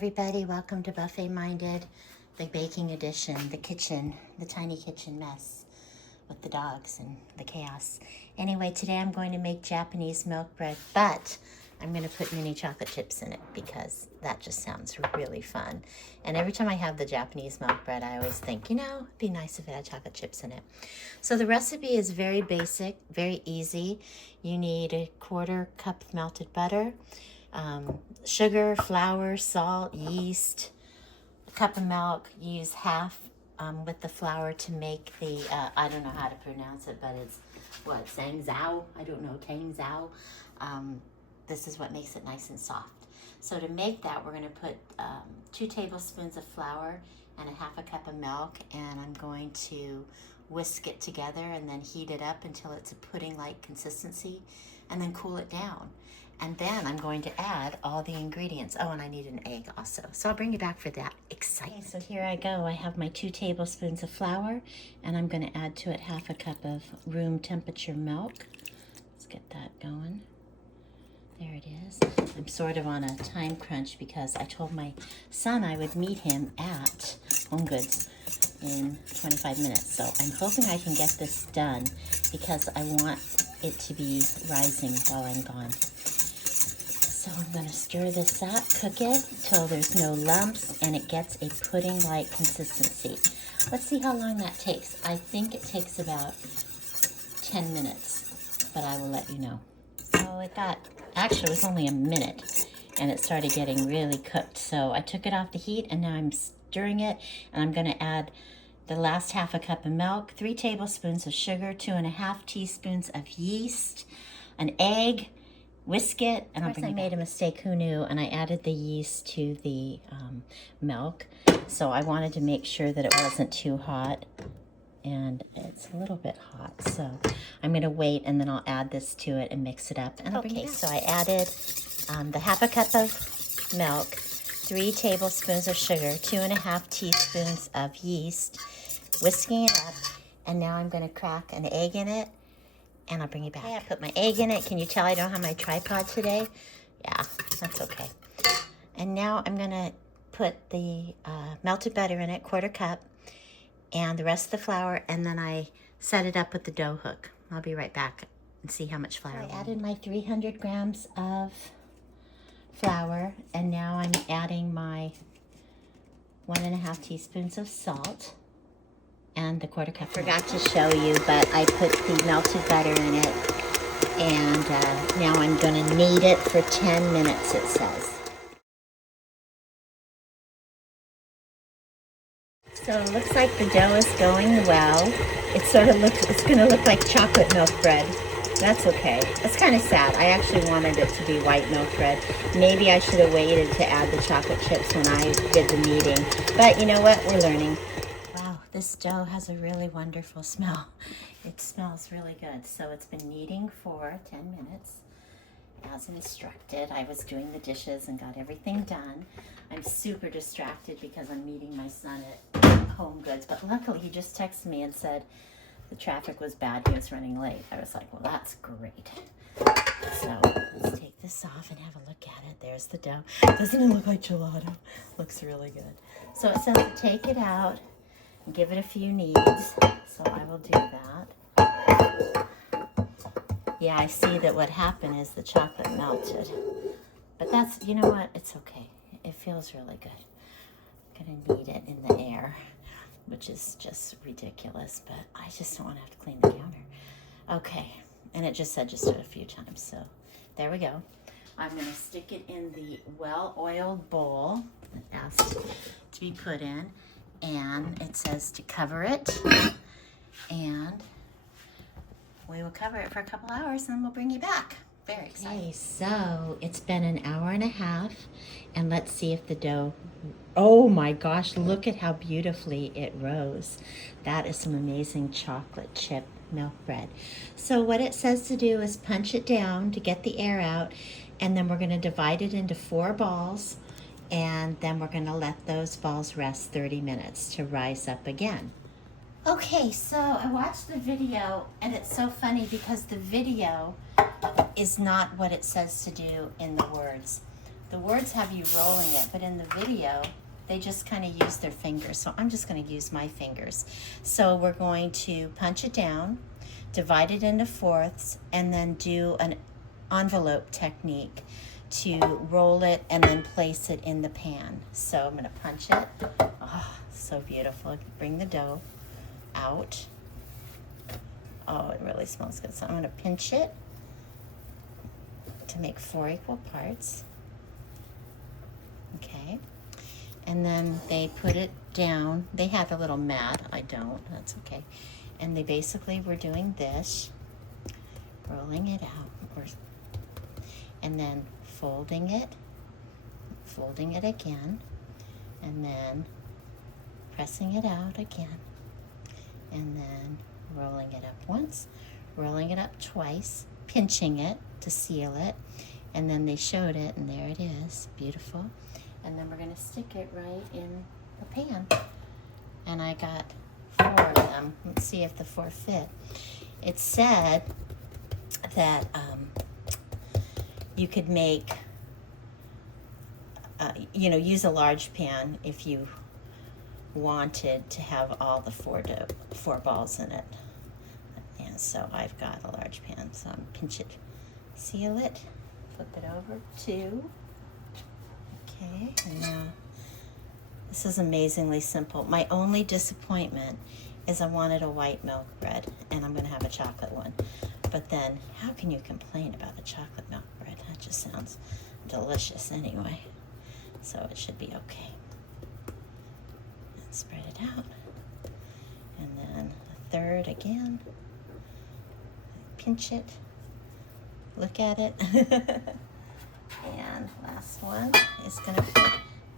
everybody, welcome to Buffet Minded, the baking edition, the kitchen, the tiny kitchen mess with the dogs and the chaos. Anyway, today I'm going to make Japanese milk bread, but I'm going to put mini chocolate chips in it because that just sounds really fun. And every time I have the Japanese milk bread, I always think, it'd be nice if it had chocolate chips in it. So the recipe is very basic, very easy. You need a 1/4 cup of melted butter, sugar, flour, salt, yeast, a cup of milk. You use half with the flour to make the, I don't know how to pronounce it, but it's what, Sangzao? I don't know, Tangzao. This is what makes it nice and soft. So to make that, we're going to put 2 tablespoons of flour and a 1/2 cup of milk, and I'm going to whisk it together and then heat it up until it's a pudding-like consistency, and then cool it down. And then I'm going to add all the ingredients. Oh, and I need an egg also. So I'll bring you back for that excitement. Okay, so here I go. I have my 2 tablespoons of flour, and I'm going to add to it 1/2 cup of room temperature milk. Let's get that going. There it is. I'm sort of on a time crunch because I told my son I would meet him at Home Goods in 25 minutes. So I'm hoping I can get this done because I want it to be rising while I'm gone. So I'm going to stir this up, cook it till there's no lumps and it gets a pudding-like consistency. Let's see how long that takes. I think it takes about 10 minutes, but I will let you know. Oh, actually it was only a minute and it started getting really cooked. So I took it off the heat and now I'm stirring it, and I'm going to add the last 1/2 cup of milk, 3 tablespoons of sugar, 2½ teaspoons of yeast, an egg, whisk it, and I'll bring it back. I made a mistake, who knew, and I added the yeast to the milk. So I wanted to make sure that it wasn't too hot, and it's a little bit hot. So I'm going to wait, and then I'll add this to it and mix it up. And I'll bring it back. So I added the 1/2 cup of milk, 3 tablespoons of sugar, 2½ teaspoons of yeast, whisking it up, and now I'm going to crack an egg in it, and I'll bring you back. Okay, I put my egg in it. Can you tell I don't have my tripod today? Yeah, that's okay. And now I'm going to put the melted butter in it, 1/4 cup, and the rest of the flour, and then I set it up with the dough hook. I'll be right back and see how much flour. I added my 300 grams of flour, and now I'm adding my 1½ teaspoons of salt and the 1/4 cup. I forgot to show you, but I put the melted butter in it, and now I'm going to knead it for 10 minutes, it says. So it looks like the dough is going well. It's going to look like chocolate milk bread. That's okay. It's kind of sad. I actually wanted it to be white milk bread. Maybe I should have waited to add the chocolate chips when I did the kneading. But you know what? We're learning. Wow, this dough has a really wonderful smell. It smells really good. So it's been kneading for 10 minutes. As instructed. I was doing the dishes and got everything done. I'm super distracted because I'm meeting my son at Home Goods, but luckily he just texted me and said the traffic was bad, he was running late. I was like, well, that's great. So let's take this off and have a look at it. There's the dough. Doesn't it look like gelato? Looks really good. So it says to take it out and give it a few kneads, so I will do that. Yeah, I see that what happened is the chocolate melted. But that's, you know what? It's okay. It feels really good. I'm going to knead it in the air, which is just ridiculous, but I just don't want to have to clean the counter. Okay, and it just said just a few times, so there we go. I'm going to stick it in the well-oiled bowl that asked to be put in, and it says to cover it, and we will cover it for a couple hours and then we'll bring you back. Very exciting. Okay, so it's been an hour and a half, and let's see if the dough, oh my gosh, look at how beautifully it rose. That is some amazing chocolate chip milk bread. So what it says to do is punch it down to get the air out, and then we're going to divide it into 4 balls, and then we're going to let those balls rest 30 minutes to rise up again. Okay, so I watched the video, and it's so funny because the video is not what it says to do in the words. The words have you rolling it, but in the video, they just kind of use their fingers. So I'm just going to use my fingers. So we're going to punch it down, divide it into fourths, and then do an envelope technique to roll it and then place it in the pan. So I'm going to punch it. Oh, so beautiful. Bring the dough out. Oh, it really smells good. So I'm going to pinch it to make 4 equal parts. Okay. And then they put it down. They had a little mat. I don't. That's okay. And they basically were doing this, rolling it out, and then folding it again, and then pressing it out again, and then rolling it up once, rolling it up twice, pinching it to seal it, and then they showed it, and there it is, beautiful. And then we're going to stick it right in the pan. And I got 4 of them. Let's see if the 4 fit. It said that you could make, use a large pan if you wanted to have all the 4 balls in it. And so I've got a large pan. So I'm pinch it, seal it, flip it over 2. Okay, and now this is amazingly simple. My only disappointment is I wanted a white milk bread, and I'm going to have a chocolate one. But then, how can you complain about a chocolate milk bread? That just sounds delicious anyway. So it should be okay. And spread it out. And then the 3rd again. Pinch it. Look at it. And last one is going to fit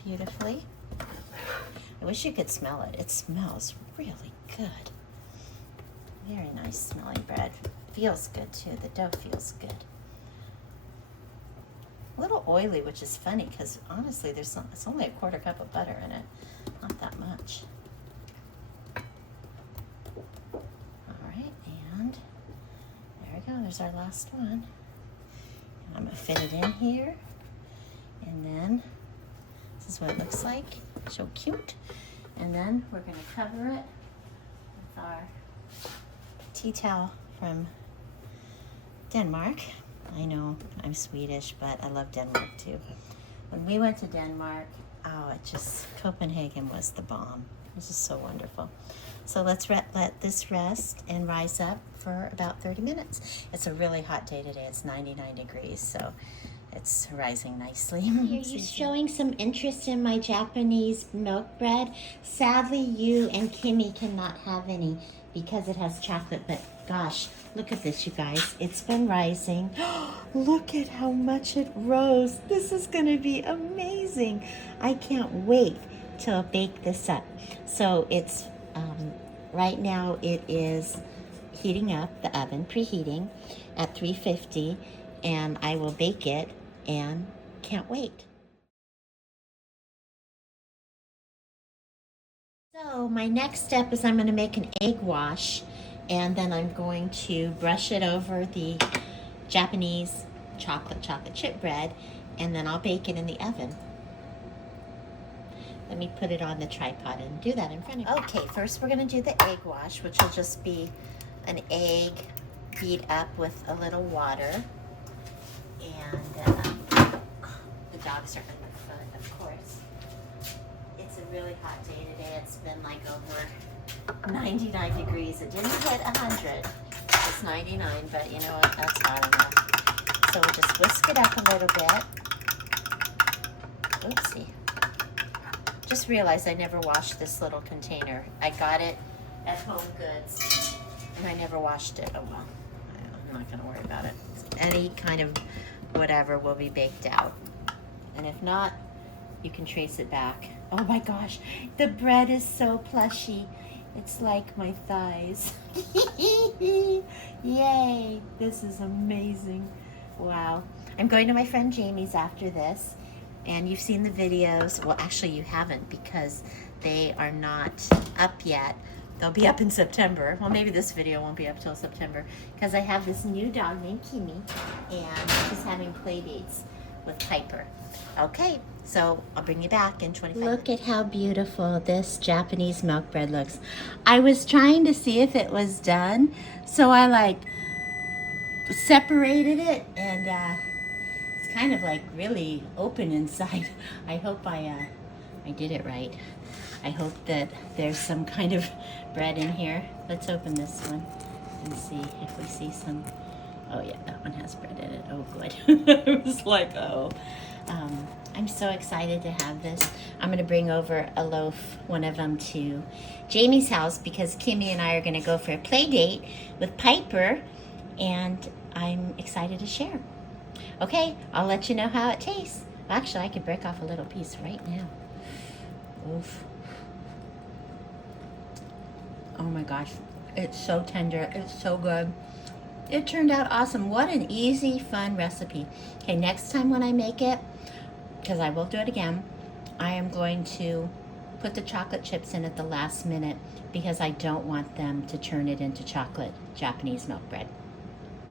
beautifully. I wish you could smell it. It smells really good. Very nice smelling bread. Feels good too. The dough feels good. A little oily, which is funny because honestly, it's only a 1/4 cup of butter in it. Not that much. All right, and there we go. There's our last one. I'm going to fit it in here, and then this is what it looks like. So cute. And then we're going to cover it with our tea towel from Denmark. I know I'm Swedish, but I love Denmark too. When we went to Denmark, Copenhagen was the bomb. It was just so wonderful. So let's let this rest and rise up for about 30 minutes. It's a really hot day today. It's 99 degrees, so it's rising nicely. You're showing some interest in my Japanese milk bread. Sadly, you and Kimmy cannot have any because it has chocolate, but gosh, look at this, you guys. It's been rising. Look at how much it rose. This is gonna be amazing. I can't wait to bake this up. So it's, right now it is heating up, the oven, preheating at 350, and I will bake it and can't wait. So my next step is I'm going to make an egg wash, and then I'm going to brush it over the Japanese chocolate chip bread, and then I'll bake it in the oven. Let me put it on the tripod and do that in front of you. Okay, first we're going to do the egg wash, which will just be an egg beat up with a little water. And the dogs are having fun, of course. It's a really hot day today. It's been like over 99 degrees. It didn't hit 100. It's 99, but you know what? That's hot enough. So we'll just whisk it up a little bit. Oopsie. Just realized I never washed this little container. I got it at Home Goods, and I never washed it. Oh well, I'm not gonna worry about it. Any kind of whatever will be baked out. And if not, you can trace it back. Oh my gosh, the bread is so plushy. It's like my thighs. Yay, this is amazing. Wow. I'm going to my friend Jamie's after this. And you've seen the videos. Well, actually you haven't because they are not up yet. They'll be up in September. Well, maybe this video won't be up till September because I have this new dog named Kimi, and she's having play dates with Piper. Okay, so I'll bring you back in 25 minutes. Look at how beautiful this Japanese milk bread looks. I was trying to see if it was done, so I like separated it, and it's kind of like really open inside. I hope I did it right. I hope that there's some kind of bread in here. Let's open this one and see if we see some. Oh yeah, that one has bread in it. Oh good. I was like, oh. I'm so excited to have this. I'm gonna bring over a loaf, one of them, to Jamie's house because Kimmy and I are gonna go for a play date with Piper, and I'm excited to share. Okay, I'll let you know how it tastes. Actually, I could break off a little piece right now. Oof. Oh my gosh, it's so tender, it's so good. It turned out awesome. What an easy, fun recipe. Okay, next time when I make it, because I will do it again, I am going to put the chocolate chips in at the last minute because I don't want them to turn it into chocolate Japanese milk bread.